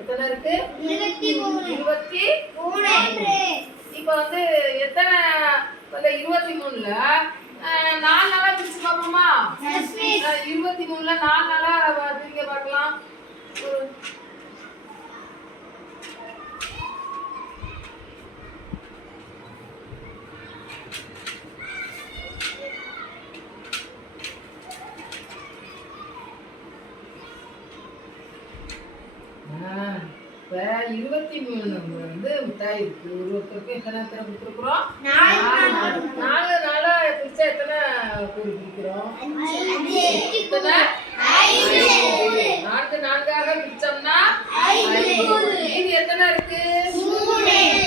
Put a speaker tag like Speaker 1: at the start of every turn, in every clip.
Speaker 1: எத்தனை இருக்கு? இருபத்தி மூணு. இப்போ வந்து எத்தனை அந்த இருபத்தி மூணுல நாலு நாளா பிரிச்சு பார்ப்போமா இருபத்தி மூணுல நாலு நாளா பிரிக்க பார்க்கலாம். ஒரு இப்ப இருபத்தி மூணு வந்து மிட்டாய் இருக்கு. ஒரு ஒருத்தருக்கு எத்தனை எத்தனை கொடுத்துருக்குறோம்? நாலு நாளா பிரிச்சா எத்தனை பிரிக்கிறோம் எத்தனை? நான்கு நான்காக பிரிச்சோம்னா ஐந்து. மீதி எத்தனை இருக்கு?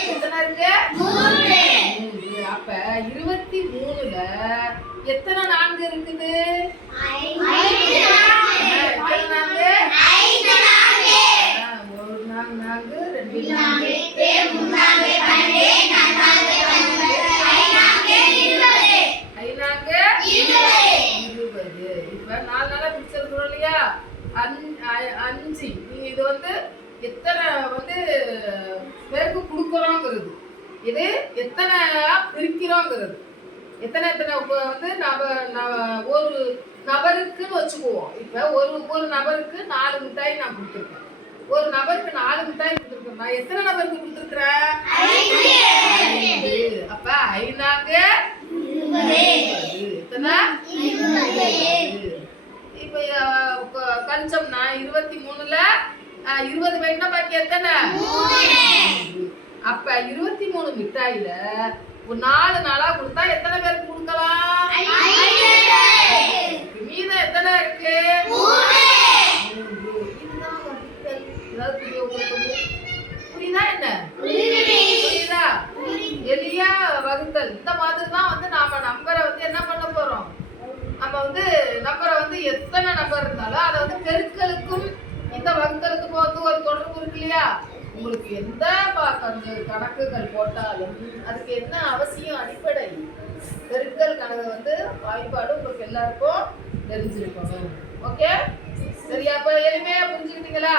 Speaker 1: எத்தனை இருக்கு. அப்ப இருபத்தி மூணுல எத்தனை நான்கு இருக்குது எத்தனை நான்கு ஆ, ஒரு நான்கு ரெண்டு. நான்கு ஐநான்கு இருபது. இப்ப நாலு நாளா பிரிச்சிருக்கிறோம் இல்லையா? அஞ்சு. நீங்க இது வந்து எத்தனை வந்து பேருக்கு கொடுக்குறோங்கிறது. இது எத்தனை பிரிக்கிறோங்கிறது. எத்தனை எத்தனை இப்ப வந்து நப ஒரு நபருக்குன்னு வச்சுக்குவோம். இப்ப ஒரு ஒரு நபருக்கு நாலு மிட்டாய் நான் கொடுத்துருக்கேன். ஒரு நபருக்கு நாலு மிட்டாய் கொடுத்துருக்கேன் நான் எத்தனை நபருக்கு கொடுத்துருக்கிறேன். அப்ப. எத்தனை இருபது. இப்ப க- கழிச்சோம்னா இருபத்தி மூணுல இருபது வேணா பாக்கி எத்தனை. அப்ப இருபத்தி மூணு மிட்டாயில ஒரு நாலு நாளா கொடுத்தா எத்தனை பேருக்கு தான் வந்து நாம நம்பரை வந்து என்ன பண்ண போறோம்? நம்ம வந்து நம்பரை வந்து எத்தனை நம்பர் இருந்தாலும் அதை வந்து பெருக்களுக்கும் இந்த வகுத்தலுக்கும் வந்து ஒரு தொடர்பு இருக்கு இல்லையா? உங்களுக்கு எந்த கணக்குகள் போட்டாலும் அதுக்கு என்ன அவசியம் அடிப்படை? பெருக்கல் கணக்கு வந்து வாய்ப்பாடு உங்களுக்கு எல்லாருக்கும் தெரிஞ்சிருக்கணும். ஓகே சரியா? அப்ப எளிமையா புரிஞ்சுக்கிட்டீங்களா?